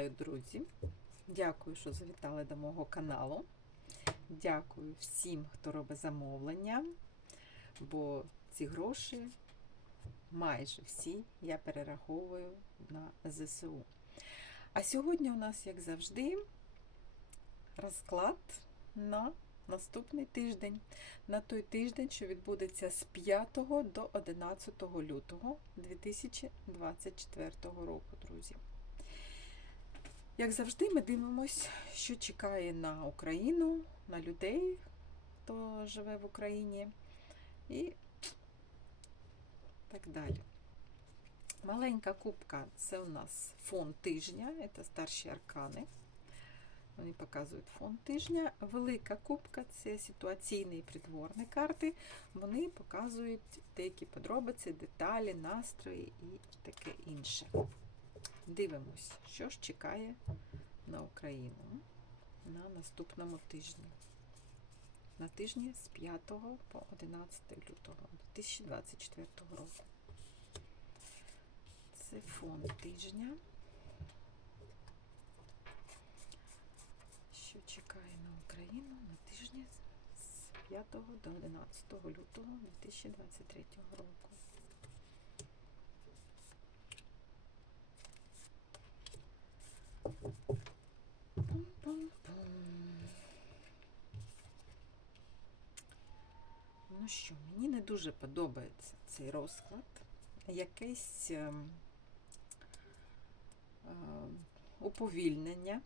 Вітаю, друзі! Дякую, що завітали до мого каналу. Дякую всім, хто робить замовлення, бо ці гроші майже всі я перераховую на ЗСУ. А сьогодні у нас, як завжди, розклад на наступний тиждень. На той тиждень, що відбудеться з 5 до 11 лютого 2024 року, друзі. Як завжди, ми дивимося, що чекає на Україну, на людей, хто живе в Україні, і так далі. Маленька кубка це у нас фон тижня, це старші аркани. Вони показують фон тижня. Велика кубка це ситуаційні і придворні карти. Вони показують деякі подробиці, деталі, настрої і таке інше. Дивимось, що ж чекає на Україну на наступному тижні. На тижні з 5 по 11 лютого 2024 року. Це фон тижня. Що чекає на Україну на тижні з 5 до 11 лютого 2023 року. Пум-пум-пум. Ну що, мені не дуже подобається цей розклад. Якесь е, е, уповільнення.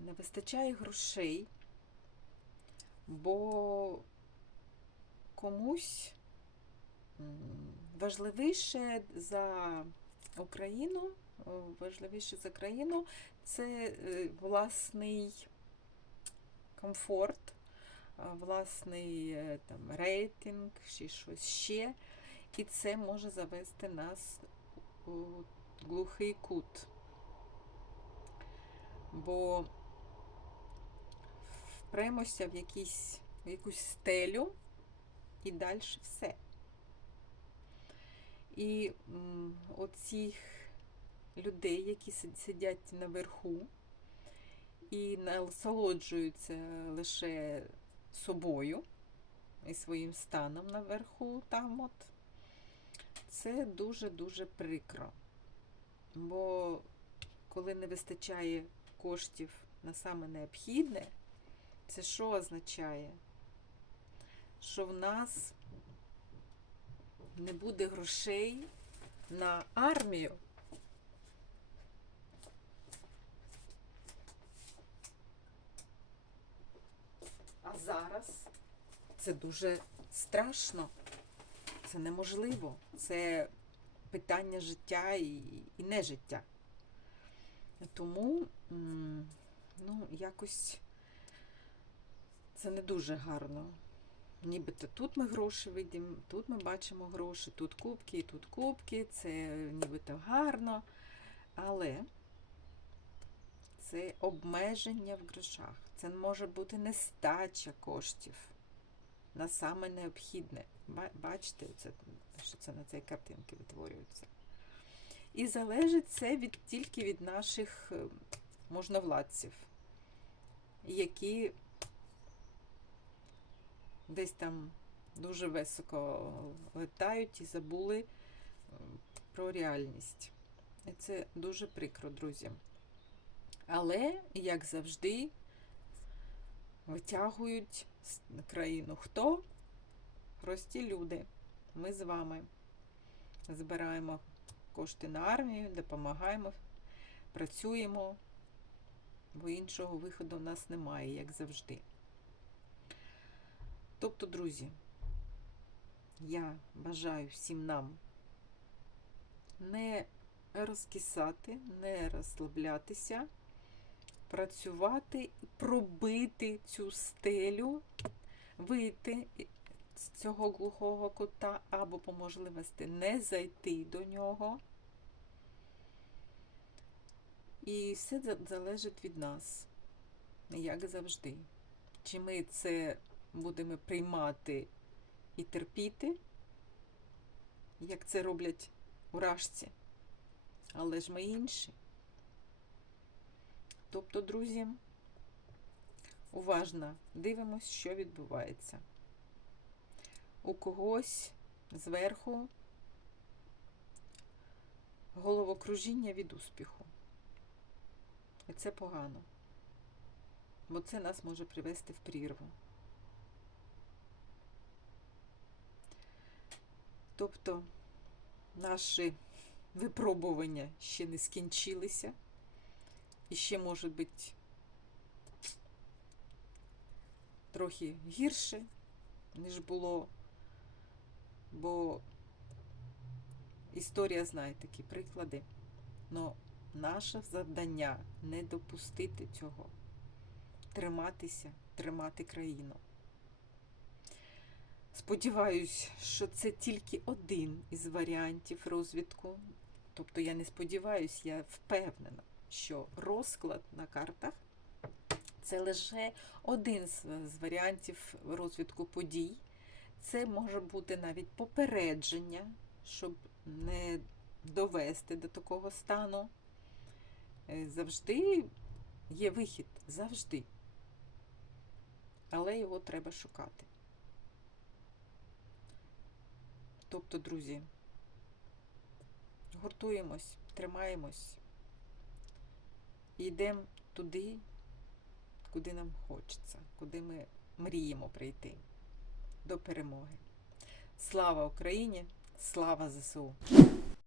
Не вистачає грошей, бо комусь важливіше за Україну, важливіше за країну це е, власний комфорт, власний е, там, рейтинг чи щось ще. І це може завести нас у глухий кут. Бо впремося в, якісь, в якусь стелю і далі все. І оцих людей, які сидять наверху і насолоджуються лише собою і своїм станом наверху там от, це дуже-дуже прикро. Бо коли не вистачає коштів на саме необхідне, це що означає? Що в нас не буде грошей на армію. А зараз це дуже страшно, це неможливо. Це питання життя і, і не життя. Тому, ну, якось це не дуже гарно. Нібито тут ми гроші видимо, тут ми бачимо гроші, тут кубки, тут кубки, це нібито гарно. Але це обмеження в грошах. Це може бути нестача коштів на саме необхідне. Бачите, це, що це на цій картинці витворюється. І залежить це від, тільки від наших е, можновладців, які десь там дуже високо летають і забули про реальність. І це дуже прикро, друзі. Але, як завжди, витягують країну хто? Прості люди. Ми з вами збираємо кошти на армію, допомагаємо, працюємо, бо іншого виходу в нас немає, як завжди. Тобто, друзі, я бажаю всім нам не розкисати, не розслаблятися, працювати, пробити цю стелю, вийти з цього глухого кута або по можливості не зайти до нього. І все залежить від нас, як завжди. Чи ми це будемо приймати і терпіти, як це роблять уражці, але ж ми інші. Тобто, друзі, уважно дивимось, що відбувається. У когось зверху головокружіння від успіху. І це погано. Бо це нас може привести в прірву. Тобто наші випробування ще не скінчилися. І ще може бути трохи гірше, ніж було, бо історія знає такі приклади. Но наше завдання не допустити цього, триматися, тримати країну. Сподіваюсь, що це тільки один із варіантів розвитку. Тобто я не сподіваюсь, я впевнена, що розклад на картах це лише один з, варіантів розвитку подій. Це може бути навіть попередження, щоб не довести до такого стану. Е, Завжди є вихід, завжди. Але його треба шукати. Тобто, друзі, гуртуємось, тримаємось йдемо туди, куди нам хочеться, куди ми мріємо прийти до перемоги. Слава Україні! Слава ЗСУ!